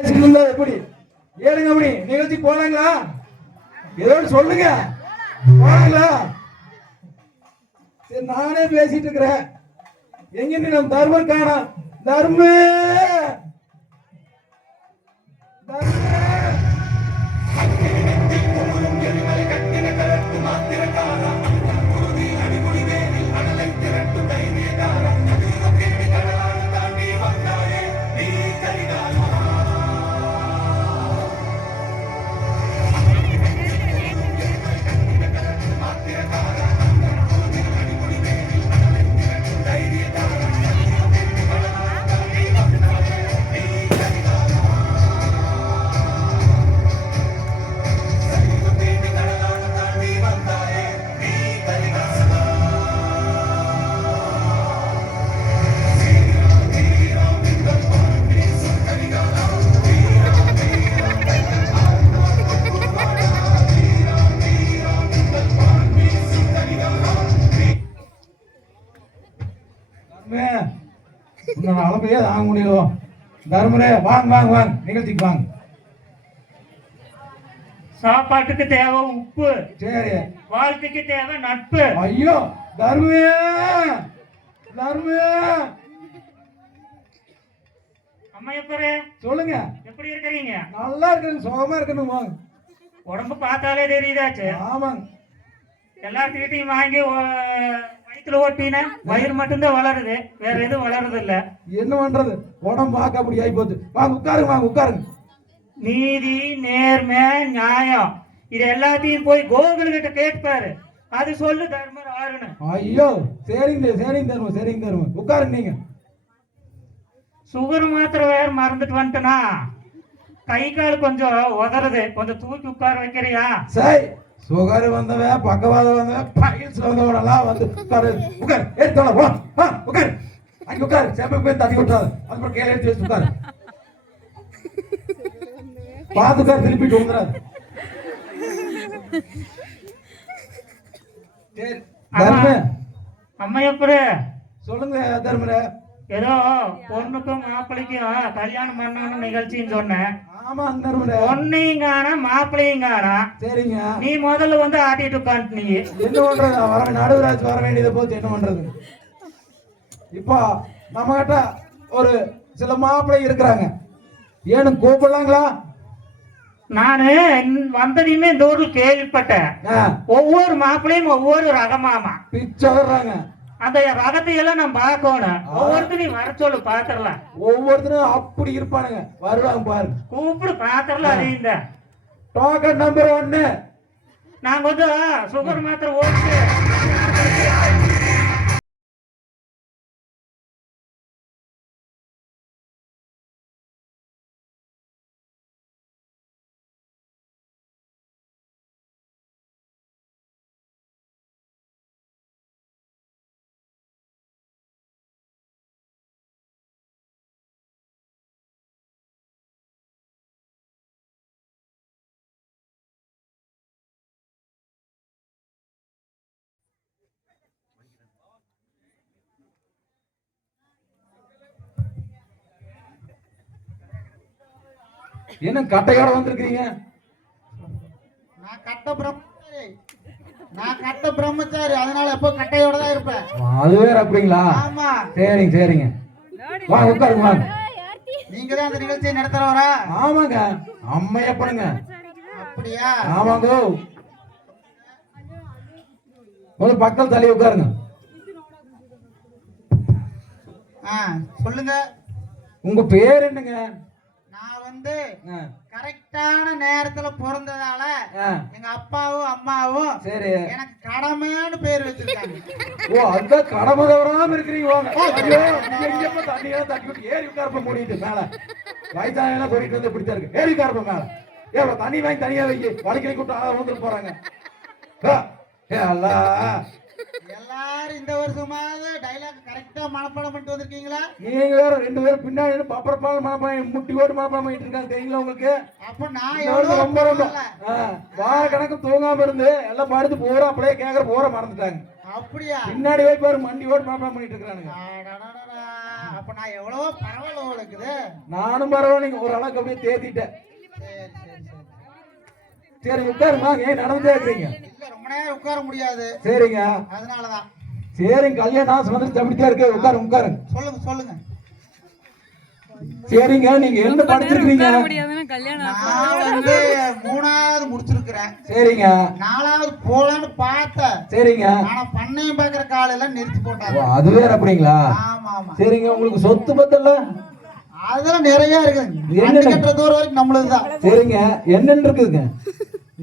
எப்படி ஏழுங்க அப்படி நிகழ்ச்சி போனாங்களா? ஏதோ சொல்லுங்க. போனாங்களா? சரி, நானே பேசிட்டு இருக்கிறேன். எங்க நம்ம தர்மர் காணோம். தர்மு அளப்பையே தாங்க முடியும். தர்மரே வாங்க வாங்க வாங்க, நிகழ்ச்சிக்கு வாங்க. சாப்பாட்டுக்கு தேவை உப்பு, சரி. வாழ்க்கைக்கு தேவை நட்பு. ஐயோ தர்மே, தர்மே அம்மையப்பரே சொல்லுங்க, எப்படி இருக்கிறீங்க? நல்லா இருக்கணும், சுகமா இருக்கணும். வாங்க. உடம்பு பார்த்தாலே தெரியுதாச்சு. ஆமாங்க. எல்லாத்துக்கிட்டையும் வாங்கி வயிற்றுல ஓட்டின வயிறு மட்டும்தான் வளருது, வேற எதுவும் வளருது இல்ல. என்ன பண்றது, உடம்பு பார்க்க அப்படி ஆகி போச்சு. வாங்க உட்காருங்க, வாங்க உட்காருங்க. நீதி, நேர்மை, நியாயம் இது எல்லாத்தையும் போய் கோகுல் கிட்ட கேட்பாரு. அது சொல்லு தர்மர் ஆறுன்னு. ஐயோ சரிங்க சரிங்க தர்மம், சரிங்க தர்மம். உட்காருங்க. நீங்க சுகர் மாத்திரை வேற மறந்துட்டு வந்துட்டனா, கை கால் கொஞ்சம் உதறது, கொஞ்சம் தூக்கி உட்கார வைக்கிறியா? சரி. சுகர் வந்தவன், பக்கவாதம் வந்தவன், பைல்ஸ் வந்தவனெல்லாம் வந்து உட்காரு. உட்காரு, ஏத்தோட போ. உட்காரு, அங்க உட்காரு. சேப்ப போய் தட்டி விட்டாரு. அதுக்கப்புறம் கேள்வி எடுத்து வச்சு உட்காரு. பாத்துக்கார் திருப்பிட்டு வந்துடாது. அம்மையப்பரு சொல்லுங்க தர்மரே. ஏதோ பொண்ணுக்கும் மாப்பிள்ளைக்கும் கல்யாணம் பண்ணணும் நிகழ்ச்சின்னு சொன்னேன். ஆமா தர்மரே. பொண்ணையும் காணா மாப்பிள்ளையும் காணா. சரிங்க. நீ முதல்ல வந்து ஆட்டிட்டு உட்காந்து நீ என்ன பண்றது? வர நடுவராஜ் வர வேண்டியதை போச்சு, என்ன பண்றது? இப்போ நம்ம கிட்ட ஒரு சில மாப்பிள்ளை இருக்கிறாங்க. ஏன்னு கூப்பிடலாங்களா? நானு வந்ததையுமே இந்த ஊர்ல கேள்விப்பட்டேன். ஒவ்வொரு மாப்பிள்ளையும் ஒவ்வொரு ரகமாமா பிச்சோடுறாங்க. அந்த ரகத்தை எல்லாம் நம்ம பார்க்கணும். ஒவ்வொருத்தரையும் வர சொல்லு, பாத்திரலாம். ஒவ்வொருத்தரும் அப்படி இருப்பானுங்க, வருவாங்க பாருங்க. கூப்பிடு பாத்திரலாம். அது இந்த டோக்கன் நம்பர் 1. நாங்க வந்து சுகர் மாத்திரை ஓட்டு. என்ன கட்டையோட வந்திருக்கீங்க? நான் கட்ட பிரம்மச்சாரி, அதனால எப்போ கட்டையோட தான் இருப்பேன். அது வேற அப்படிங்களா? ஆமா. சரிங்க சரிங்க. வாங்க உட்காருங்க வாங்க. நீங்க தான் அந்த நிகழ்ச்சியை நடத்துறவரா? ஆமாங்க. அம்மையப்பனுங்க. அப்படியா? ஆமாங்க. ஒரு பக்கல் தள்ளி உட்காருங்க. சொல்லுங்க. உங்க பேர் என்னங்க? நான் வந்து கரெக்டான நேரத்துல பிறந்ததால எங்க அப்பாவும் அம்மாவும் சரி எனக்கு கடமைன்னு பேர் வச்சிருக்காங்க. ஓ, அந்த கடமை தவறாம இருக்கிறீங்க. தண்ணியெல்லாம் தட்டி விட்டு ஏறி உட்காரப்ப மூடிட்டு மேல வயசான சொல்லிட்டு வந்து இப்படித்தான் இருக்கு. ஏறி உட்காரப்ப மேல ஏன் தண்ணி வாங்கி தனியா வைக்க வலிக்கலை கூட்டம் வந்துட்டு போறாங்க. எல்லாரும் இந்த வருஷமாவது டைலாக் கரெக்டா மனப்பாடம் பண்ணிட்டு வந்திருக்கீங்களா? நீங்க வேற 2 பேரும் பின்னாடி பப்பரப்பால் மனப்பாடம் முட்டி ஓட்டு மனப்பாடம் பண்ணிட்டு இருக்காங்க தெரியுங்களா உங்களுக்கு? அப்ப நான் ரொம்ப ரொம்ப வார கணக்கு தூங்காம இருந்து எல்லாம் படுத்து போற அப்படியே கேக்குற போற மறந்துட்டாங்க. அப்படியா? பின்னாடி போய் பாரு மண்டி ஓட்டு மனப்பாடம் பண்ணிட்டு இருக்கானுங்க. அப்ப அப்ப நான் எவ்வளவோ பரவாயில்ல உங்களுக்கு. நானும் பரவாயில்லைங்க, ஒரு அளவுக்கு அப்படியே தேத்திட்டேன். சரி சரி சரி. சரி உட்காருமா, ஏன் நடந்தே இருக்கிறீங்க? இல்ல ரொம்ப நேரம் உட்கார முடியாது, சரிங்க. அதனாலதான். சரிங்க, கல்யாணம் ஆசை வந்துருச்சு, அப்படித்தான் இருக்கு. உட்காருங்க உட்காருங்க. சொல்லுங்க சொல்லுங்க. சரிங்க, நீங்க என்ன படிச்சிருக்கீங்க? நான் வந்து 3வது முடிச்சிருக்கிறேன். சரிங்க. 4வது போலான்னு பார்த்தேன். சரிங்க. ஆனா பண்ணையும் பாக்குற காலையில நிறுத்தி ஓ, போட்டாங்க. அது வேற அப்படிங்களா? ஆமா ஆமா. சரிங்க, உங்களுக்கு சொத்து பத்தல? அதெல்லாம் நிறைய இருக்குங்க. என்னென்ன? வண்டி கட்டுற தூரம் வரைக்கும் நம்மளுதுதான். சரிங்க, என்னென்ன இருக்குதுங்க?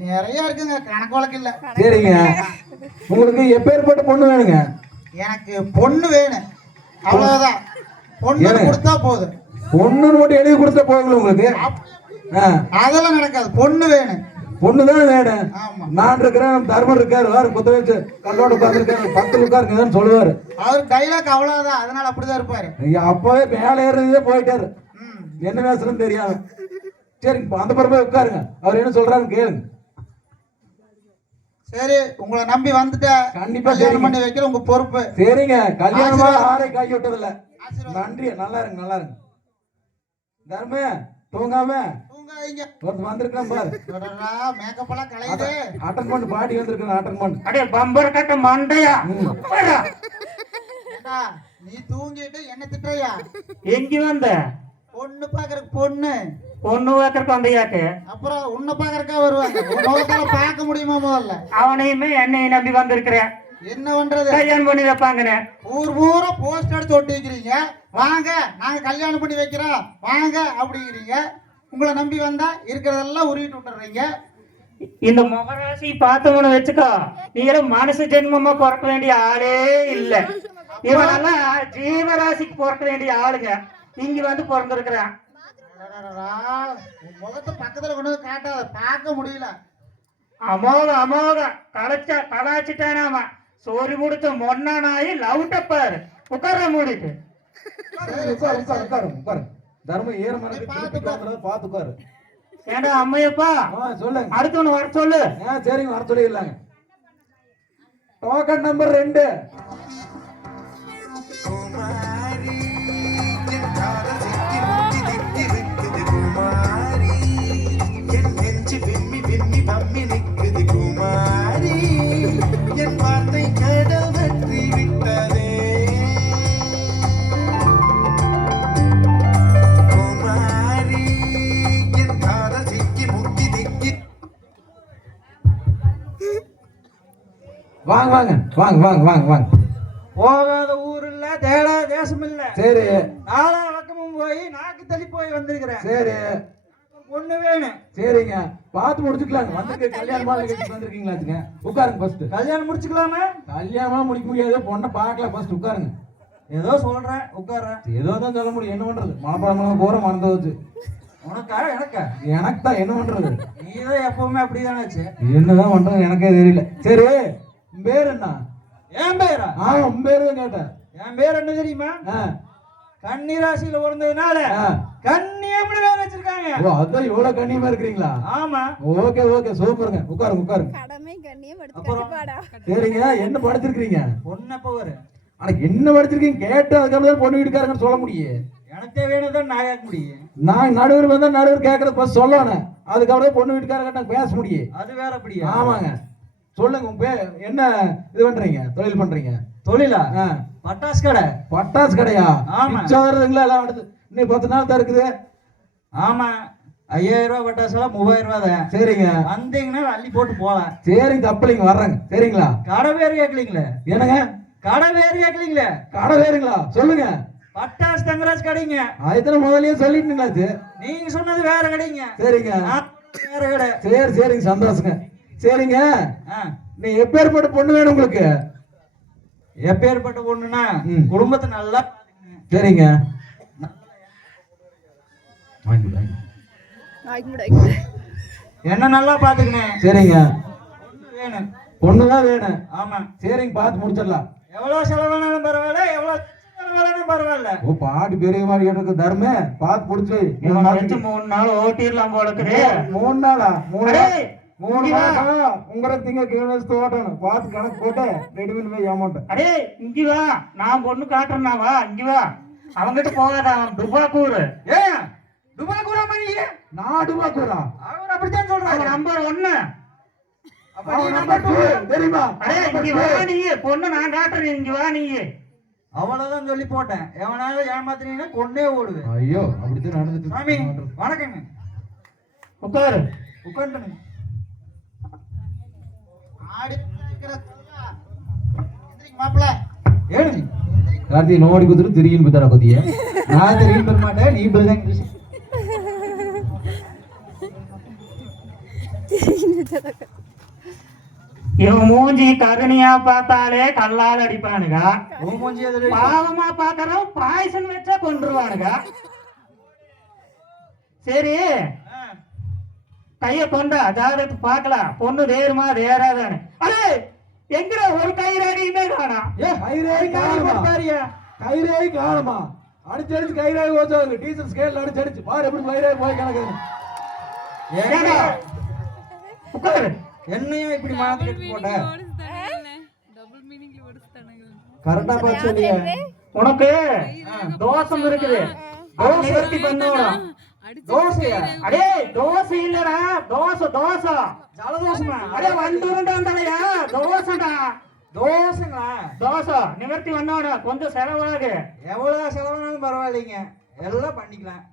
நிறைய இருக்குங்க, கணக்கு வழக்கு இல்ல. சரிங்க, உங்களுக்கு எப்பேற்பட்ட பொண்ணு வேணுங்க? எனக்கு பொண்ணு வேணும், அவ்வளவுதான். பொண்ணு ஏனுங்க? கொடுத்தா போதும். பொண்ணுன்னு மட்டும் எழுதி கொடுத்தா போதுங்களா உங்களுக்கு? ஆ, அதெல்லாம் நடக்காது, பொண்ணு வேணும். பொண்ணுதானே வேணும். ஆமா. நான் இருக்கிறேன், தர்மர் இருக்காரு, வேற குத்த வச்சு கல்லோட உட்கார்ந்துருக்காரு, பக்கத்துல உட்காருங்கன்னு சொல்லுவாரு. அவர் டைலாக் அவ்வளவுதான், அதனால அப்படிதான் இருப்பாரு. ஐயா, அப்பவே மேலே ஏறதே போயிட்டாரு, ம். என்ன பேசுறேன்னு தெரியாம. சரி, அந்த பிறகு உட்காருங்க, அவர் என்ன சொல்றாருன்னு கேளுங்க. சரி, உங்களை நம்பி வந்துட்டேன். கண்டிப்பா கல்யாணம் சரிங்க. பண்ணி வைக்கிற உங்க பொறுப்பு. சரிங்க, கல்யாணமா ஆசீர்வாதம். ஆரை காய் விட்டதில்ல. ஆசீர்வாதம். நன்றி, நல்லா இருங்க நல்லா இருங்க. தர்ம தூங்காம தூங்க வைங்க. ஒருத்தர் வந்திருக்கான் பாரு, மேக்கப் எல்லாம் கலையுது. அட்டன் பண்ணு, பாடி வந்திருக்கான், அட்டன் பண்ணு. அடே பம்பர் கட்ட மண்டையா, உட்காரா. ஏண்டா, நீ தூங்கிட்டு என்ன திட்டுறியா? எங்க வந்த? பொண்ணு பாக்குறதுக்கு பொண்ணு, பொண்ணு வைக்கிறக்கு வந்தையாக்கு. அப்புறம் உன்னை பாக்குறக்கா வருவாங்க. உன்னால பார்க்க முடியுமா முதல்ல? அவனையுமே என்னையும் நம்பி வந்திருக்கிறேன், என்ன பண்றது? கல்யாணம் பண்ணி வைப்பாங்கன்னு. ஊர் பூரா போஸ்ட் அடிச்சு ஒட்டி வைக்கிறீங்க. வாங்க நாங்க கல்யாணம் பண்ணி வைக்கிறோம் வாங்க அப்படிங்கிறீங்க. உங்களை நம்பி வந்தா இருக்கிறதெல்லாம் உருவிட்டு விட்டுறீங்க. இந்த முகராசி பார்த்தவன வச்சுக்கோ, நீங்களும் மனசு ஜென்மமா பிறக்க வேண்டிய ஆளே இல்ல. இவனெல்லாம் ஜீவராசிக்கு பிறக்க வேண்டிய ஆளுங்க, இங்க வந்து பிறந்திருக்கிறான். அடடடடா, உன் முகத்தை பக்கத்துல கொண்டு வந்து காட்டாத, பார்க்க முடியல. அமோக அமோக கலாச்சிட்டானாமா. சோறு கொடுத்த மொன்னானாயி லவுட்டப்பாரு. உட்கார மூடிட்டு. சரி, உட்காரு உட்காரு உட்காரு உட்காரு. தர்மம் ஏற மரத்து பார்த்து உட்காரு. ஏண்டா அம்மையப்பா, சொல்லுங்க. அடுத்தவனு வர சொல்லு. சரிங்க, வர சொல்லிடலாங்க. Token number 2. வாங்க வாங்க வாங்க வாங்க வாங்க வாங்க. போகாத ஊர் இல்ல, தேடாத தேசம் இல்ல. சரி. நாலா பக்கமும் போய் நாக்கு தள்ளி போய் வந்திருக்கிறேன். சரி. பொண்ணு வேணும். சரிங்க, பார்த்து முடிச்சுக்கலாங்க. வந்து கல்யாணமா வந்திருக்கீங்களா? உட்காருங்க ஃபர்ஸ்ட். கல்யாணம் முடிச்சுக்கலாமா? கல்யாணமா முடிக்க முடியாது, பொண்ணை பார்க்கலாம். ஃபர்ஸ்ட் உட்காருங்க. ஏதோ சொல்றேன், உட்கார்றேன். ஏதோ தான் சொல்ல முடியும், என்ன பண்றது? மனப்பாடம் போற மறந்து வச்சு. உனக்கா எனக்கா? எனக்கு தான், என்ன பண்றது? நீதான் எப்பவுமே அப்படிதானே ஆச்சு. என்னதான் பண்றது எனக்கே தெரியல. சரி, உன் பேர் என்ன? என் பேரா? உன் பேரு தான் கேட்டேன். என் பேர் என்ன தெரியுமா? கன்னி ராசியில பிறந்ததுனால கன்னியம்னு வேற வச்சிருக்காங்க. ஓ, அதான் இவ்வளவு கண்ணியமா இருக்கிறீங்களா? ஆமா. ஓகே ஓகே, சூப்பருங்க. உட்காருங்க உட்காருங்க. அப்புறம் சரிங்க, என்ன படிச்சிருக்கீங்க? பொண்ணு பவர். ஆனா என்ன படிச்சிருக்கீங்க கேட்டு அதுக்கப்புறம் பொண்ணு வீட்டுக்காரங்கன்னு சொல்ல முடியும். எனக்கே வேணும்தான் நான் கேட்க முடியும். நான் நடுவர் வந்தா நடுவர் கேட்கறது ஃபர்ஸ்ட் சொல்லணும், அதுக்கப்புறம் பொண்ணு வீட்டுக்காரங்க நான் பேச முடியும். அது வேற அப்படியா? ஆமாங்க. சொல்லுங்க, உங்க பேர் என்ன? இது பண்றீங்க, தொழில் பண்றீங்க? தொழிலா? பட்டாசு கடை. பட்டாசு கடையா? ஆமா. வருதுங்களா எல்லாம் அடுத்து இன்னும் 10 நாள் தான் இருக்குது. ஆமா, 5000 ரூபாய் பட்டாசுலாம் 3000 ரூபாய் தான். சரிங்க, வந்தீங்கன்னா அள்ளி போட்டு போலாம். சரிங்க, தப்பில்லைங்க, வர்றேங்க. சரிங்களா? கடை பேரு கேட்கலீங்களே? என்னங்க கடை பேரு கேட்கலீங்களே? கடை வேறுங்களா? சொல்லுங்க. பட்டாசு தங்கராஜ் கடைங்க. அதுதானே முதல்லயே சொல்லிட்டுங்களாச்சு. நீங்க சொன்னது வேற கடைங்க. சரிங்க, வேற கடை. சரி சரிங்க, சந்தோஷங்க. சரிங்க, ஆ. நீ எப்பேற்பட்ட பொண்ணு வேணும் உங்களுக்கு? எப்பேற்பட்ட பொண்ணுன்னா குடும்பத்தை நல்லா. சரிங்க, என்ன நல்லா பாத்துக்கணும். சரிங்க, பொண்ணு வேணும். பொண்ணுதான் வேணும். ஆமா. சரிங்க, பார்த்து முடிச்சிடலாம். எவ்வளவு செலவானாலும் பரவாயில்ல, எவ்வளவு செலவானாலும் பரவாயில்ல. ஓ, பாட்டு பெரிய மாதிரி கேட்டு தர்மே, பார்த்து முடிச்சு 3 நாள் ஓட்டிடலாம் போல இருக்குது. 3 நாளா? 3 அடே, 3 நாளா? உங்களுக்கு திங்க கீழே ஓட்டணும், பார்த்து கணக்கு போட்டு ரெடி பண்ணி போய் அமௌண்ட். அடே இங்க வா, நான் பொண்ணு காட்டுறேன்னா வா, இங்க வா. அவங்கிட்ட போகாத, அவன் டுபா கூறு. ஏன் துபாய் கூறா மாதிரி நான் டுபா கூறா அவர் அப்படித்தான் சொல்றாரு. அவன் நம்பர் 1. அப்ப நீ அவன் நம்பர் number 2. 2 தெரியுமா? அடே இங்க வா நீ, பொண்ணு நான் காட்டுறேன், இங்க வா நீ. அவ்வளவுதான் சொல்லி போட்டேன். எவனாவது ஏமாத்தினீங்கன்னா கொண்டே ஓடுவேன். ஐயோ அப்படித்தான் நடந்துட்டு சாமி இருக்கு. வணக்கங்க. உட்காரு. உட்காந்துங்க. ஆடி இருக்கிற சொல்லா. எந்திரிங்க மாப்பிள்ள. ஏழுங்க. கார்த்தி நோடி குத்துட்டு திரியின் பித்தரா கொதிய நான் தெரியும் பெற மாட்டேன். நீ இப்படிதான் பேசு. இவன் மூஞ்சி கருணியா பார்த்தாலே கல்லால் அடிப்பானுங்க, உன் மூஞ்சி எதிரே பாவமா பாக்குறோம் பாய்சன் வச்சா கொன்றுவானுங்க. சரி கைய கொண்டா ஜாதகத்தை பார்க்கலாம், பொண்ணு வேறுமா வேறாதானு. அரே எங்கட ஒரு கயிறாடியுமே காணா. ஏ கயிறே காணுமா? பாரியா கயிறே காணுமா? அடிச்சடிச்சு கயிறே ஓச்சாங்க டீசல் ஸ்கேல்ல அடிச்சடிச்சு பாரு எப்படி கயிறே போய் கிடக்குது. ஏடா உட்காரு. என்னையும் இப்படி மாத்திட்டு போட்ட டபுள் மீனிங்ல ஓடுஸ்தானங்க. கரெக்டா பார்த்து சொல்லியா. உனக்கு தோஷம் இருக்குது, தோஷம் நிவர்த்தி பண்ணணும். தோசையா? அடே தோசை இல்லடா, தோசை தோசை. ஜலதோஷமா? அடே வந்துருண்டாந்தலையா தோசைடா. தோசைங்களா? தோசை நிவர்த்தி பண்ணணும், கொஞ்சம் செலவாகு. எவ்வளவு செலவானாலும் பரவாயில்லைங்க, எல்லாம் பண்ணிக்கலாம்.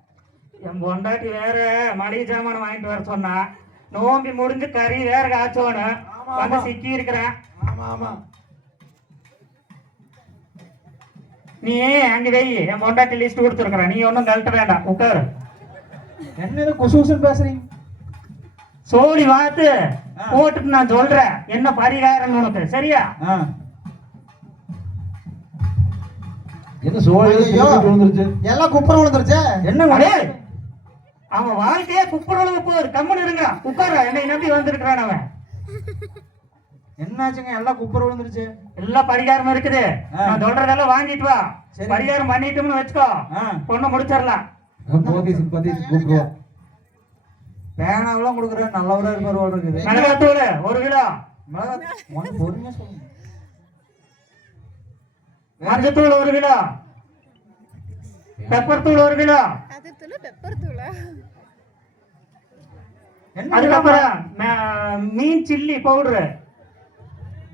என் பொண்டாட்டி வேற மளிகை சாமான் வாங்கிட்டு வர சொன்னா, நோம்பி முடிஞ்சு கறி வேற காய்ச்சோன்னு வந்து சிக்கி இருக்கிறேன். ஆமா ஆமா நீ அங்க வை, என் பொண்டாட்டி லிஸ்ட் கொடுத்துருக்குறேன், நீ ஒன்னும் கழட்ட வேண்டாம், உட்காரு. என்ன குசு குசுன்னு பேசுறீங்க? சோழி வாத்து போட்டுட்டு நான் சொல்றேன் என்ன பரிகாரம் உனக்கு, சரியா? என்ன சோழ ஐயோ. விழுந்துருச்சு. எல்லாம் குப்புற விழுந்துருச்சு. என்ன அடே அவன் வாழ்க்கையே குப்புறளவு போகுது, கம்முன்னு இருங்க, உட்கார. என்னை நம்பி வந்திருக்கிறான் அவன். என்னாச்சுங்க? எல்லாம் குப்புற விழுந்துருச்சு. எல்லாம் பரிகாரம் இருக்குது, நான் சொல்றதெல்லாம் வாங்கிட்டு வா. சரி. பரிகாரம் பண்ணிட்டோம்னு வச்சுக்கோ, பொண்ணை முடிச்சிடலாம். போதீசன் பத்தி கூப்பிடுவோம். பேனாவெல்லாம் கொடுக்குற நல்லவரா இருப்பார் போல இருக்குது. மிளகாத்தூள் 1 கிலோ, மிளகா ஒண்ணு பொறுமையா சொல்லுங்க. மஞ்சத்தூள் 1 கிலோ, பெப்பர் தூள் 1 கிலோ. அது தூள பெப்பர் தூள. என்ன அதுக்கப்புறம் மீன் சில்லி பவுடரு,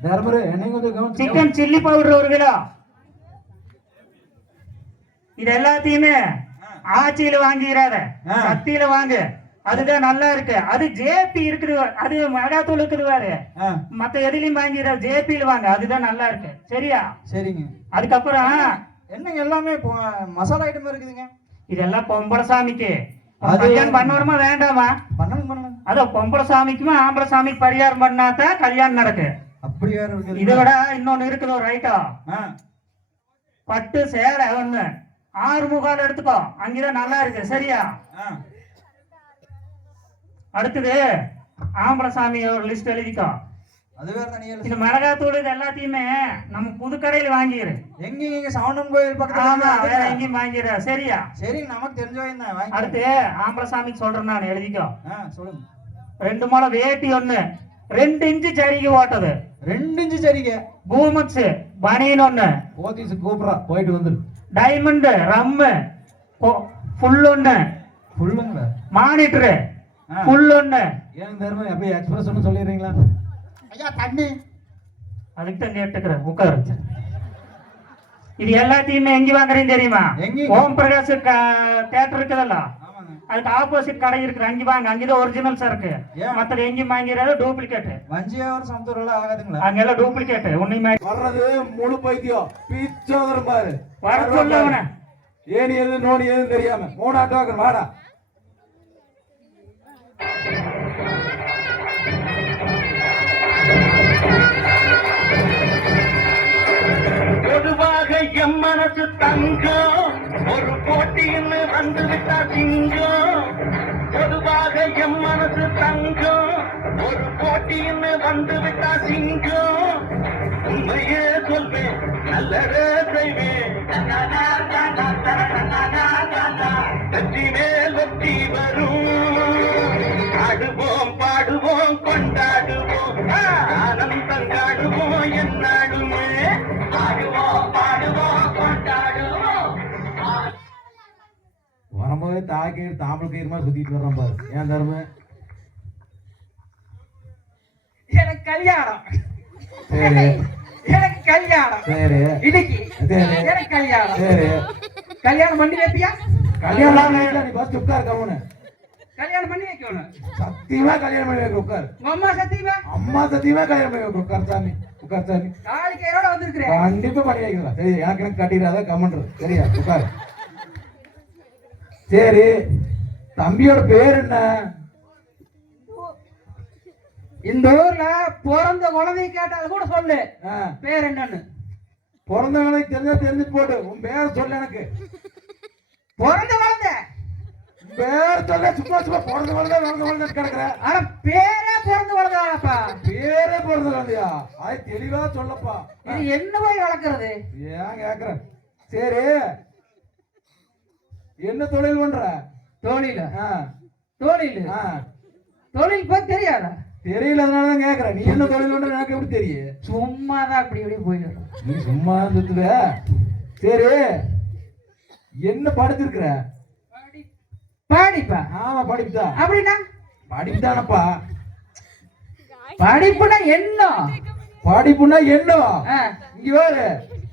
தர்மரு என்னையும் கொஞ்சம் கவனிச்சு. Chicken chilli powder 1 kilo. இது எல்லாத்தையுமே ஆச்சியில வாங்கிடாத, சத்தியில வாங்கு, அதுதான் நல்லா இருக்கு. அது ஜேபி இருக்குது, அது மிளகாத்தூள் இருக்குது வேறு. மத்த எதுலயும் வாங்கிடாத, ஜேபியில வாங்க, அதுதான் நல்லா இருக்கு, சரியா? சரிங்க. அதுக்கப்புறம் என்னங்க எல்லாமே மசாலா ஐட்டம் இருக்குதுங்க. இதெல்லாம் பொம்பளை சாமிக்கு. அது கல்யாணம் பண்ணணுமா வேண்டாமா? பண்ணணும். அதோ பொம்பளை சாமிக்குமா ஆம்பளை சாமிக்கு பரிகாரம் பண்ணாதான் கல்யாணம் நடக்கு. அப்படி வேற இருக்குது. இதை விட இன்னொன்னு இருக்குது ஒரு ஐட்டம். பட்டு சேலை 1 6 முகால் எடுத்துக்கோ, அங்கதான் நல்லா இருக்கு, சரியா? அடுத்தது ஆம்பளை சாமி ஒரு லிஸ்ட் எழுதிக்கோ. அது வேற தனியா இந்த மிளகாத்தூள் இது எல்லாத்தையுமே நம்ம புதுக்கடையில வாங்கிடு. எங்க சவுண்டன் கோயில் ஆமா, வேற பக்கத்துல? எங்கேயும் வாங்கிடு, சரியா? சரிங்க, நமக்கு தெரிஞ்சவங்க தான் வாங்கி. அடுத்து ஆம்பளை சாமிக்கு சொல்றேன் நான், எழுதிக்கோ. சொல்லுங்க. 2 முழம் வேட்டி 1, 2 இன்ச்சு சரிகை ஓட்டது, 2 இன்ச்சு சரிங்க. பூமக்ஸ் பனியன் 1, போதீசன் கூப்பிடுறா போயிட்டு வந்துரு. டைமண்ட் ரம்மு ஃபுல் 1, ஃபுல்லுங்களா? Monitor full 1. ஏன் தர்மம் அப்படியே எக்ஸ்பிரஸ் ஒன்று சொல்லிடுறீங்களா? ஐயா தண்ணி. அதுக்கு தான் கேட்டுக்கிறேன், உட்காரு. இது எல்லாத்தையுமே எங்க வாங்குறேன்னு தெரியுமா? எங்க? ஓம் பிரகாஷ் தியேட்டர் இருக்குதல்ல, ஆமாங்க. அதுக்கு ஆப்போசிட் கடை இருக்கு, அங்க வாங்க, அங்கதான் ஒரிஜினல் சரக்கு. ஏன்? மத்தது எங்கேயும் வாங்கிறது டூப்ளிகேட், வஞ்சியாவது சமத்தூர்லாம் ஆகாதுங்களா? அங்கெல்லாம் டூப்ளிகேட். உன்னையுமே வர்றது முழு பைத்தியம் பீச்சோதரம் பாரு. வர சொல்ல அவனை. ஏனி எது நோனி எதுன்னு தெரியாம 3 ஆட்டோ வாடா. பொதுவாக எம் மனசு தங்கம், ஒரு போட்டின்னு வந்து விட்டா சிங்கம். பொதுவாக எம் மனசு தங்கம், ஒரு போட்டின்னு வந்து விட்டா சிங்கம். உண்மையே சொல்வேன், நல்லதே செய்வேன். வெற்றி மேல் வெற்றி வரும். ஆடுவோம் பாடுவோம் கொண்டாடுவோம், ஆனந்தம் காடுவோம் என்னாலுமே. ஆடுவோம் பாடுவோம் கொண்டாடுவோம், போய் தாக்கி தாம்பல் கயிறு மாதிரி சுத்திட்டு வர்றான் பாரு. ஏன் தர்ம? எனக்கு கல்யாணம் சரி எனக்கு கல்யாணம் சரி இன்னைக்கு சரி எனக்கு கல்யாணம் சரி. கல்யாணம் பண்ணி வைப்பியா? கல்யாணம் ஆகல, நீ ஃபர்ஸ்ட் உட்கார் கம்முனு. கல்யாணம் பண்ணி வைக்கணும். சத்தியமா கல்யாணம் பண்ணி வைக்க உட்கார். உங்க அம்மா சத்தியமா? அம்மா சத்தியமா கல்யாணம் பண்ணி வைக்க உட்கார் சாமி. உட்கார் சாமி. தாலி கயிறோட வந்திருக்கிறேன். கண்டிப்பா பண்ணி வைக்கலாம். சரி எனக்கு கட்டிடாத கமெண்ட் சரியா? உட்கார். சரி தம்பியோட பேர் என்ன? இந்த ஊர்ல பிறந்த குழந்தை கேட்டாலும் கூட சொல்லு ஆ, பேர் என்னன்னு. பிறந்தவங்களுக்கு தெரிஞ்சா தெரிஞ்சுட்டு போடு. உன் பேர் சொல்லு எனக்கு. பிறந்த குழந்தை உன் பேர் சொல்ல. சும்மா சும்மா பிறந்த குழந்தை கிடக்குற. ஆனா பேரே பிறந்த குழந்தைப்பா. பேரே பிறந்த குழந்தையா? அது தெளிவா சொல்லப்பா. இது என்ன போய் வளர்க்கறது? ஏன் கேக்குற? சரி என்ன தொழில் பண்ற? தொழில் ஆ, தொழில் ஆ, தொழில் பத்தி தெரியாதா? தெரியல அதனாலதான் கேக்குறேன். நீ என்ன தொழில் பண்ற எனக்கு எப்படி தெரியும்? சும்மாதான் அப்படி இப்படி போயிடும். நீ சும்மா சுத்துவ. சரி என்ன படிச்சிருக்கிற? படிப்பா? ஆமா படிப்புதான். அப்படின்னா படிப்புதானப்பா. படிப்புனா என்ன? படிப்புன்னா என்ன? ஆ, இங்க வேறு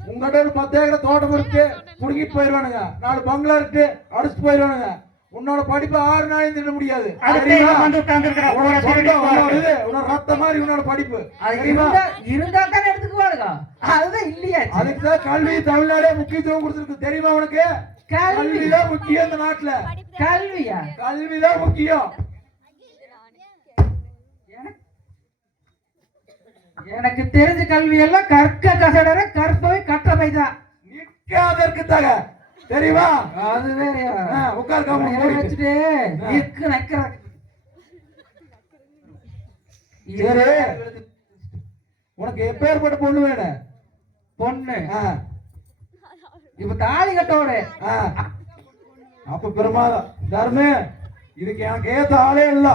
உங்ககிட்ட ஒரு 10 ஏக்கர் தோட்டம் இருக்கு, புடுங்கிட்டு போயிடுவானுங்க. 4 பங்களா இருக்கு, அடிச்சுட்டு போயிடுவானுங்க. உன்னோட படிப்பு 6 நாளையும் திட்ட முடியாது. அடுத்து தெரியுமா? இவன் வந்து உட்கார்ந்திருக்கிறான். உன்னோட ஊரை திருடி சொந்தம், உன்னோட போறது. இது, உன்னோட ரத்த மாதிரி உன்னோட படிப்பு. அது தெரியுமா? இருந்தா தானே எடுத்துக்குவாளுங்க. அதுதான் இல்லையா? அதுக்கு தான் கல்வி தமிழ்நாடே முக்கியத்துவம் கொடுத்துருக்கு. தெரியுமா உனக்கு? கல்வி கல்விதான் முக்கியம் இந்த நாட்டுல. கல்வியா? கல்விதான் முக்கியம். எனக்கு தெரிஞ்ச கல்வி எல்லாம் கற்க கசடர கற்பவை கற்றவை தான். நிற்காதற்கு தக தெரியுமா? அது வேறயா? உட்கார் வச்சுட்டு நிற்கு நக்கிற. சரி உனக்கு எப்பேற்பட்ட பொண்ணு வேணும்? பொண்ணு ஆ, இப்ப தாலி கட்டோட ஆ. அப்ப பிரமாதம் தர்மே. இதுக்கு எனக்கு ஏத்த ஆளே இல்ல.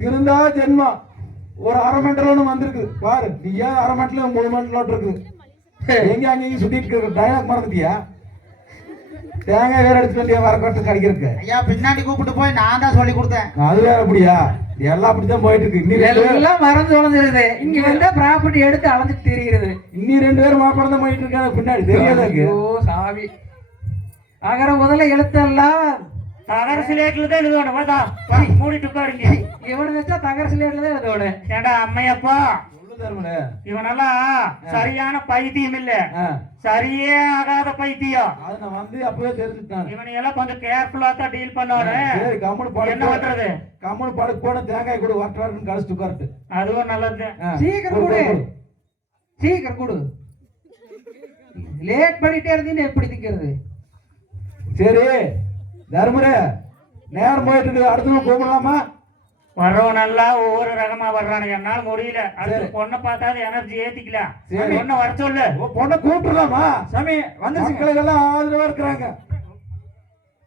திருந்தா ஜென்மா ஒரு அரை மண்டலம் ஒண்ணு வந்திருக்கு பாரு. நீ ஏன் அரை மண்டலம் 3 மண்டலம் இருக்குது? எங்க அங்கேயும் சுத்திட்டு இருக்க டைலாக் மறந்துட்டியா? தேங்காய் வேற எடுத்து வேண்டிய வரக்கட்டு கிடைக்கிறதுக்கு. ஐயா பின்னாடி கூப்பிட்டு போய் நான் தான் சொல்லி கொடுத்தேன். அது வேற அப்படியா? எல்லாம் அப்படித்தான் போயிட்டு இருக்கு. எல்லாம் மறந்து உணர்ந்துருது. இங்க வந்து ப்ராப்பர்ட்டி எடுத்து அளந்துட்டு தெரியுது. இன்னி 2 பேரும் மாப்பிளம் தான் போயிட்டு இருக்காங்க பின்னாடி. தெரியாதா இருக்கு? ஐயோ சாமி. அகர முதல்ல எழுத்தெல்லாம் தகர சிலேட்ல தான் எழுதணும். வாடா, மூடிட்டு உட்காருங்க. இவனை வச்சா தகர சிலேட்ல தான் எழுதோட. ஏண்டா அம்மையப்பா, சொல்லு தர்மனே. இவனெல்லாம் சரியான பைத்தியம் இல்ல, ஆ, சரியே ஆகாத பைத்தியம். அது நான் வந்து அப்பவே தெரிஞ்சுட்டான். இவனையெல்லாம் கொஞ்சம் கேர்ஃபுல்லா தான் டீல் பண்ணணும். சரி கம்முனு என்ன படுக்க பண்றது? கம்முனு படுக்க போன தேங்காய் கொடு வரட்டு கழிச்சுட்டு உட்கார்ட்டு. அதுவும் நல்லது. சீக்கிரம் கொடு. சீக்கிரம் கொடு. லேட் பண்ணிட்டே இருந்தீன்னு எப்படி திக்கிறது? சரி தர்மரே நேரம் போயிட்டு இருக்கு. அடுத்த கூப்பிடலாமா? வர்றவன் நல்லா ஒவ்வொரு ரகமா வர்றானுங்க. என்னால முடியல. அடுத்து பொண்ணை பார்த்தாது எனர்ஜி ஏத்திக்கலாம். சரி. பொண்ணை வர சொல்லு. பொண்ணை கூப்பிடலாமா? சாமி வந்து மக்கள் எல்லாம் ஆதரவா இருக்கிறாங்க.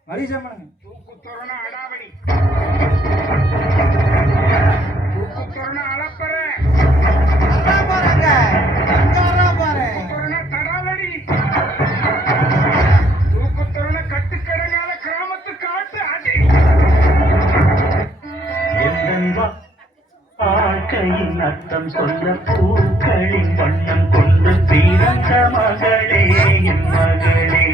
வழி சம்பளங்க. பாருங்க பாரு. வாழ்க்கையின் அர்த்தம் சொல்ல பூக்களின் வண்ணம் கொண்டு பிறந்த மகளே என் மகளே.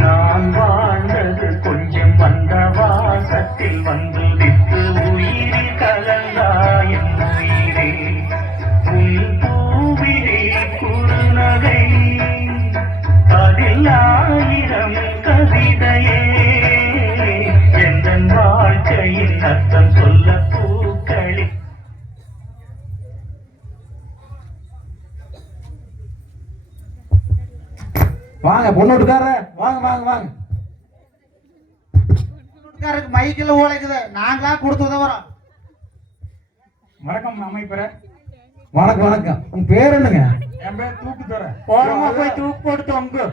நான் வாழ்ந்தது கொஞ்சம் வந்த வாசத்தில் வந்து விட்டு உயிரில் கலந்தாயின் உயிரே. உன் பூவிலே குறுநகை அதில் 1000 கவிதையே. எந்தன் வாழ்க்கையின் அர்த்தம் சொல்ல பூக்களி. வாங்க பொண்ணு வீட்டுக்கார வாங்க வாங்க வாங்க. வீட்டுக்காரருக்கு மைக்கில் ஓலைக்குது. நாங்களா கொடுத்து உதவுறோம். வணக்கம் அமைப்பற. வணக்கம் வணக்கம். உங்க பேர் என்னங்க? என் பேர் தூக்கு தர. ஓரமா போய் தூக்கு போட்டு தொங்கு.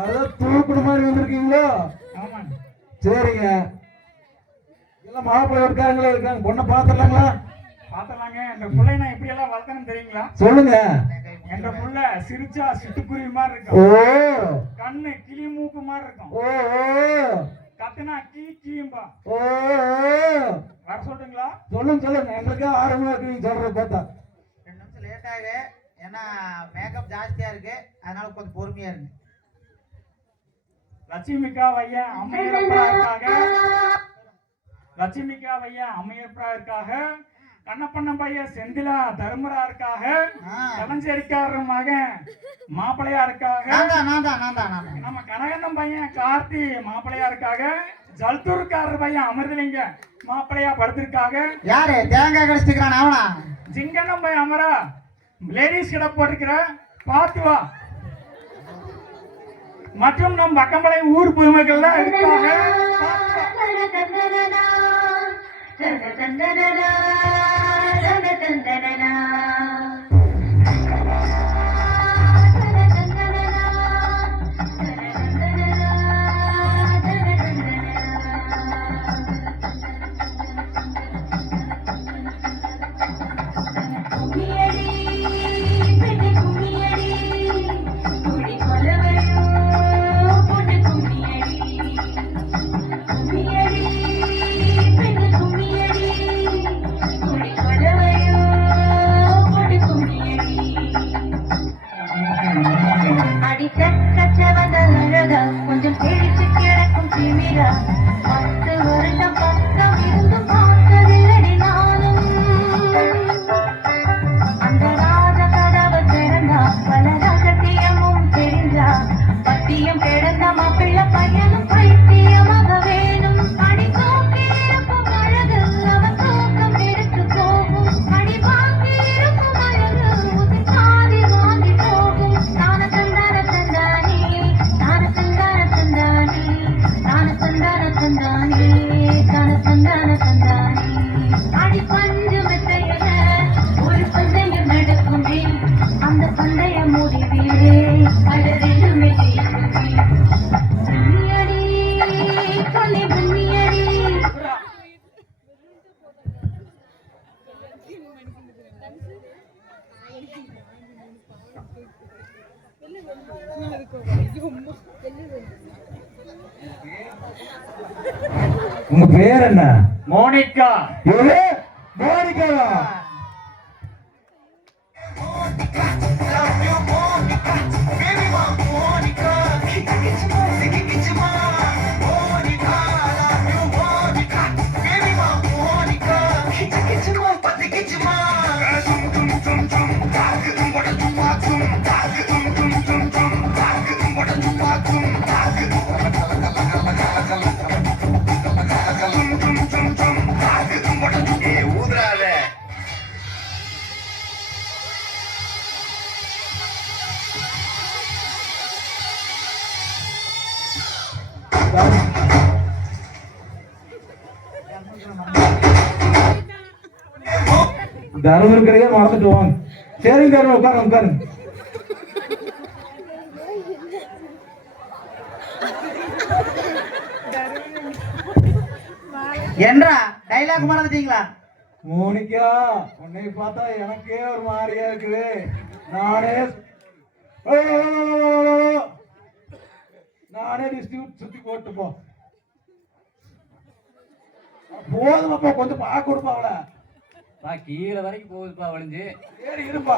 அதான் தூக்குன மாதிரி வந்திருக்கீங்களோ? ஆமாங்க. சரிங்க. எல்லாம் மாப்பிள்ளை வீட்டுக்காரங்களே இருக்காங்க. பொண்ணை பாத்துடலாங்களா? பாத்தலாங்க. இந்த பிள்ளை நான் எப்படி எல்லாம் வளர்த்தணும் தெரியுங்களா? சொல்லுங்க. என்ற புள்ள சிரிச்சா சிட்டுக்குருவி மாதிரி ஓ இருக்கும், கண்ணு கிளி மூக்கு மாதிரி இருக்கும், ஓ ஓ கத்துனா கீ கீம்பா. ஓ வர சொல்றீங்களா? சொல்லுங்க சொல்லுங்க, எங்களுக்கே ஆர்வமா இருக்கு நீங்க சொல்றத பார்த்தா. 2 நிமிஷம் லேட் ஆகுது, ஏன்னா மேக்கப் ஜாஸ்தியா இருக்கு, அதனால கொஞ்சம் பொறுமையா இருங்க. லட்சுமிக்கா வையன் அம்மையப்பரா இருக்காக, லட்சுமிக்கா வையன் அம்மையப்பரா இருக்காக, கண்ணப்பண்ண பையன் செந்திலா தர்மரா இருக்காக, கலஞ்சேரிக்காரர் மகன் மாப்பிளையா இருக்காக, நம்ம கனகண்ணன் பையன் கார்த்தி மாப்பிளையா இருக்காக, ஜல்தூர்காரர் பையன் அமிர்தலிங்க மாப்பிளையா படுத்திருக்காக. யாரு தேங்காய் கடிச்சிருக்கான் அவனா? ஜிங்கண்ணன் பையன் அமரா லேடிஸ் கிட போட்டிருக்கிற பார்த்து வா. மற்றும் நம் பக்கமலை ஊர் பொதுமக்கள் இருக்காக. கொஞ்சம் பிடிச்சு கிடக்கும் திமிரா 10 வருஷம் பக்கம் இருந்து பார்த்ததில்லடி நானும். அந்த ராஜ கதவை திறந்தா பல ரகசியமும் தெரிஞ்சா, பத்தியம் கிடந்த மாப்பிள்ள பையனும் பைத்தியமாக வேணும். அடி தூக்கி இருக்கும் அழகு அவன் தூக்கம் எடுத்து போகும், அடி வாங்கி இருக்கும் அழகு உதி சாதி வாங்கி போகும். தான தந்தான தந்தானே, தான தந்தான தந்தானே, தான தந்தான தந்தானே, தான தந்தான தந்தானே. அடி பஞ்சு மெத்தையில ஒரு பந்தயம் நடக்குமே, அந்த பந்தய முடிவிலே அழகெழுமே தீர்க்குமே. புண்ணியடி கொல்லி புண்ணியடி. உங்க பேர் என்ன? மோனிகா. இவரு மோனிகாவா? தர்மம் இருக்கிறதே மறந்துட்டு வாங்க. சரிங்க தர்மம், உட்காருங்க உட்காருங்க. என்றா டைலாக் மறந்துட்டீங்களா? மோனிகா, உன்னை பார்த்தா எனக்கே ஒரு மாதிரியா இருக்குது. நானே நானே டிஸ்ட்ரிபியூட் சுத்தி போட்டு போ. போதுமாப்பா, கொஞ்சம் பார்க்க கொடுப்பா அவளை. கீழே வரைக்கும் போகுதுப்பா வளைஞ்சு. சரி இருப்பா,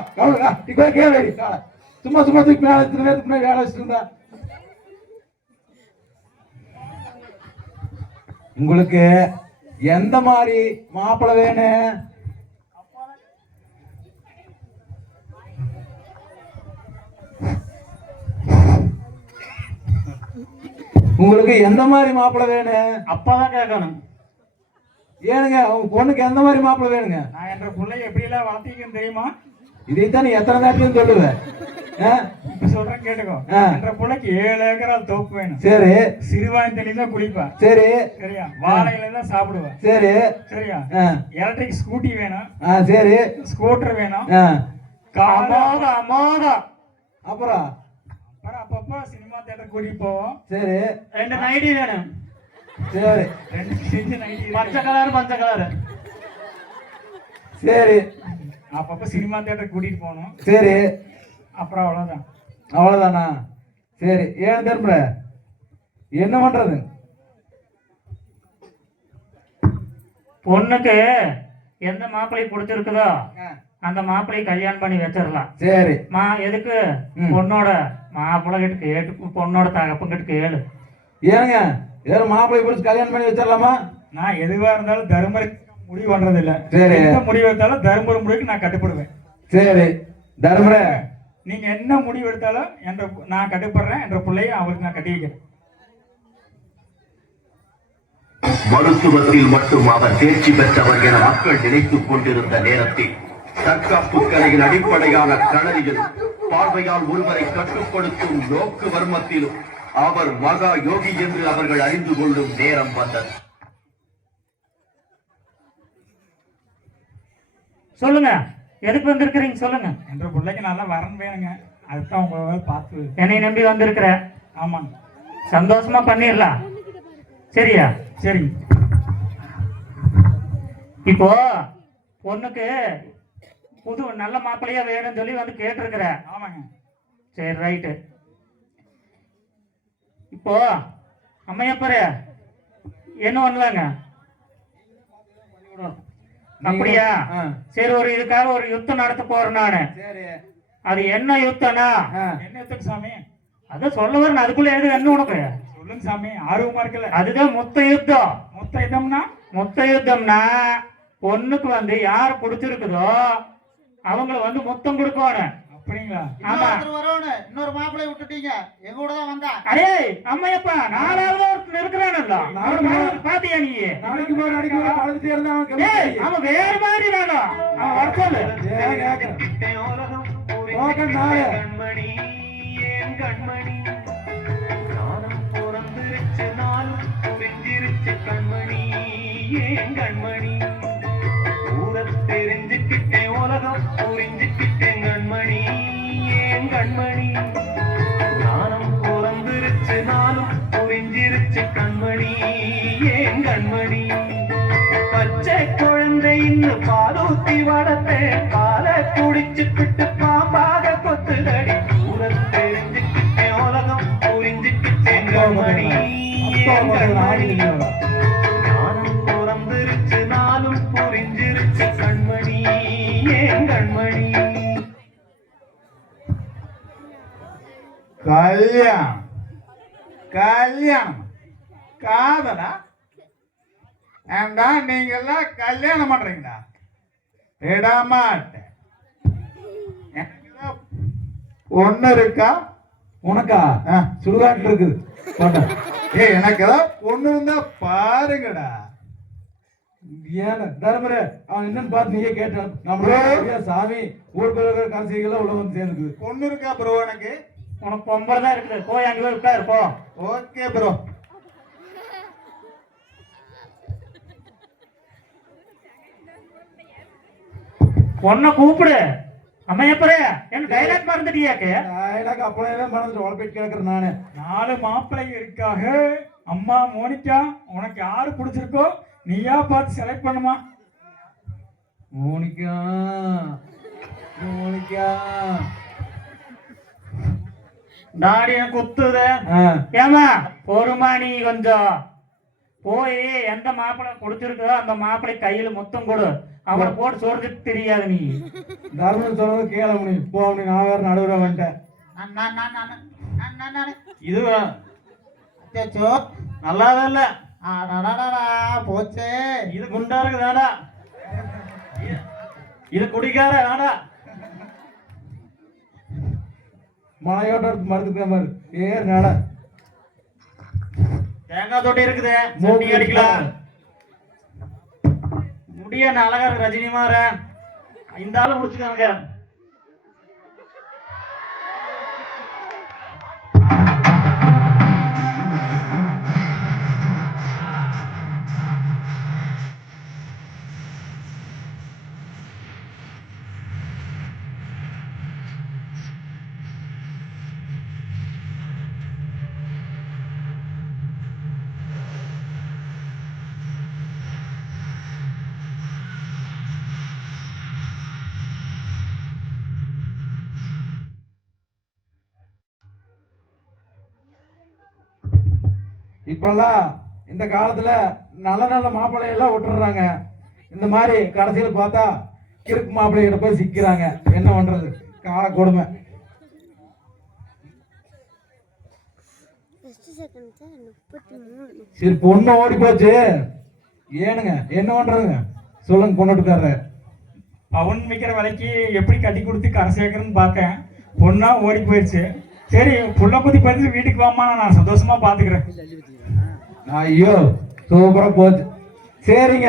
கேள்வி சும்மா சும்மா தூக்கி மேல இத்தனை பேருக்கு முன்னாடி வேலை வச்சுட்டு இருந்தா. உங்களுக்கு எந்த மாதிரி மாப்பிள்ளை வேணும்? உங்களுக்கு எந்த மாதிரி மாப்பிள்ளை வேணும்? அப்பாதான் கேட்கணும். ஏனுங்க, உங்க பொண்ணுக்கு எந்த மாதிரி மாப்பிள்ளை வேணுங்க? நான் என்ற பிள்ளைய எப்படி எல்லாம் வளர்த்திக்கன்னு தெரியுமா? இதைத்தான் நீ எத்தனை நேரத்தையும் சொல்லுவ. இப்ப சொல்றேன் கேட்டுக்கோ. என்ற பிள்ளைக்கு 7 ஏக்கரால் தோப்பு வேணும். சரி. சிறுவாணி தண்ணி தான் குடிப்பா. சரி. சரியா? வாழையில தான் சாப்பிடுவா. சரி. சரியா? எலக்ட்ரிக் ஸ்கூட்டி வேணும். சரி. ஸ்கூட்டர் வேணும். அப்புறம் அப்பப்போ சினிமா தியேட்டர் கூட்டிட்டு போவோம். சரி. 2 நைட்டி வேணும். சரி. 2 நைட்டி, பச்சை கலர். சரி. அப்பப்போ சினிமா தியேட்டர் கூட்டிட்டு போகணும். சரி. அப்புறம் அவ்வளவுதான். அவ்வளவுதானா? சரி, ஏன் தர்மர என்ன பண்றது? பொண்ணுக்கு எந்த மாப்பிள்ளை பிடிச்சிருக்குதோ அந்த மாப்பிள்ளை கல்யாணம் பண்ணி வச்சிடலாம். சரி, எதுக்கு பொண்ணோட மாப்பிள்ளை கிட்ட கேட்டு பொண்ணோட தகப்பங்கிட்ட கேளு. ஏங்க யாரும் மாப்பிள்ளை பிடிச்சி கல்யாணம் பண்ணி வச்சிடலாமா? நான் எதுவா இருந்தாலும் தர்மரை முடிவு பண்றது இல்ல. சரி, எந்த முடிவு எடுத்தாலும் தர்மர் முடிவுக்கு நான் கட்டுப்படுவேன். சரி தர்மர, நீங்க என்ன முடிவு எடுத்தாலும் நான் கட்டுப்படுறேன். என்ற பிள்ளையை அவருக்கு நான் கட்டி வைக்கிறேன். மருத்துவத்தில் மட்டும் அவர் தேர்ச்சி பெற்றவர் என மக்கள் நினைத்துக் கொண்டிருந்த நேரத்தில் தற்காப்பு கலையின் அடிப்படையான களரியில் பார்வையால் ஒருவரை கட்டுப்படுத்தும் நோக்கு வர்மத்திலும் அவர் மகா யோகி என்று அவர்கள் அறிந்து கொள்ளும் நேரம் வந்தது. சொல்லுங்க, எதுக்கு வந்திருக்கிறீங்க சொல்லுங்க. என்ற பிள்ளைக்கு நல்லா வரன் வேணுங்க. அதுதான் உங்களை பார்த்து என்னை நம்பி வந்திருக்கிற. ஆமாங்க. சந்தோஷமா பண்ணிடலாம். சரியா? சரி. இப்போ பொண்ணுக்கு புது நல்ல மாப்பிள்ளையா வேணும்னு சொல்லி வந்து கேட்டிருக்கிற. ஆமாங்க. சரி, ரைட்டு. இப்போ அம்மையப்பரு என்ன பண்ணலாங்க? அப்படியா? சரி, ஒரு இதுக்காக ஒரு யுத்தம் நடத்த போறேன் நானு. அது என்ன யுத்தம்னா? என்ன யுத்தம் சாமி? அதான் சொல்ல வரேன், அதுக்குள்ள எது என்ன உனக்கு? சொல்லுங்க சாமி, ஆர்வமா இருக்கல. அதுதான் மொத்த யுத்தம். மொத்த யுத்தம்னா? மொத்த யுத்தம்னா பொண்ணுக்கு வந்து யார் பிடிச்சிருக்குதோ அவங்கள வந்து மொத்தம் கொடுக்கணும். அப்படிங்களா? ஆமா. இன்னொரு மாப்பிள்ளை விட்டுட்டீங்க, எங்க கூட தான் வந்தா. அரே அம்மையப்பா, நாலாவது ஒருத்தர் இருக்கிறானல்ல, பாத்தியா நீ? நாளைக்கு போய் அடிக்க அழுதுட்டே இருந்தா அவன் வேற மாதிரி வேணும். அவன் வர சொல்லு. கண்மணி ஏன் கண்மணி நானும் பிறந்திருச்சு நாளும் புரிஞ்சிருச்சு கண்மணி ஏன் கண்மணி ஊர தெரிஞ்சுக்கிட்டேன் உலகம் புரிஞ்சுக்கிட்டேன் கண்மணி ஏன் கண்மணி நானும் பிறந்திருச்சு நாளும் புரிஞ்சிருச்சு கண்மணி ஏன் கண்மணி பச்சை குழந்தை இன்னும் பாலூத்தி வளர்த்தே பாலை குடிச்சுக்கிட்டு பாம்பாக கொத்துதடி ஊர தெரிஞ்சுக்கிட்டேன் உலகம் புரிஞ்சுக்கிட்டேன் கண்மணி ஏன் கண்மணி நானும் பிறந்திருச்சு நாளும் புரிஞ்சிருச்சு கண்மணி ஏன் கண்மணி. கல்யாணம் கல்யாணம் காதலா? ஏண்டா நீங்க எல்லாம் கல்யாணம் பண்றீங்களா? விடமாட்டேன். ஒண்ணு இருக்கா உனக்கா? சுடுகாட்டு இருக்குது. எனக்கு ஏதாவது பொண்ணு இருந்தா பாருங்கடா. ஏன் தர்மரே, அவன் என்னன்னு பார்த்து நீயே கேட்டான். நம்ம சாமி ஊருக்குள்ள கடைசிகள் உள்ள வந்து சேர்ந்துக்குது. பொண்ணு இருக்கா ப்ரோ? எனக்கு உனக்கு பொம்பளை தான் இருக்குது. போய் அங்கே போய் உட்காரு போ. Okay bro. பொண்ணை கூப்பிடு. அம்மையப்பரே, என்ன டைலாக் மறந்துட்டியாக்கு? டைலாக் அப்பளவே மறந்துட்டு உழப்பிட்டு கேட்கறேன் நானு. 4 மாப்பிள்ளை இருக்காக. அம்மா மோனிகா, உனக்கு யாரு பிடிச்சிருக்கோ நீயா பார்த்து செலக்ட் பண்ணுமா? மோனிகா மோனிகா தாடிய குத்துது. ஏமா பொறுமா, நீ கொஞ்சம் போய் எந்த மாப்பிள்ளை பிடிச்சிருக்கோ அந்த மாப்பிள்ளை கையில முத்தம் கொடு. அவரை போட்டு சொல்றதுக்கு தெரியாது நீ. தர்மம் சொல்றது கேள முடியும். போ, அப்படி நான் வேற நடுவுற வந்துட்டேன். இதுவா நல்லாதான் இல்ல போச்சே. இது குண்டா இருக்கு வேடா, இது குடிக்கார வேடா. மழையோட்ட மறுத்துக்கிற மாதிரி ஏறு நட. தேங்காய் தொட்டி இருக்குது, மூடி அடிக்கலாம். முடிய அழகா இருக்கு ரஜினி மாற. இந்த ஆளு முடிச்சுக்காங்க. இப்பெல்லாம் இந்த காலத்துல நல்ல நல்ல மாப்பிள்ளையெல்லாம் விட்டுறாங்க. இந்த மாதிரி கடைசியில பார்த்தா கிறுக்கு மாப்பிள்ளைகிட்ட போய் சிக்கிறாங்க. என்ன பண்றது, கால கொடுமை. சரி பொண்ணு ஓடி போச்சு, ஏனுங்க என்ன பண்றதுங்க சொல்லுங்க. பொண்ணுட்டுக்காரரு பவுன் விற்கிற விலைக்கு எப்படி கட்டி கொடுத்து கரை சேர்க்கறதுன்னு பார்த்தேன். பொண்ணா ஓடி போயிடுச்சு. சரி புள்ள குத்தி பார்த்து வீட்டுக்கு வாமா, நான் சந்தோஷமா பாத்துக்கிறேன். ஐயோ சூப்பரா போச்சு. சரிங்க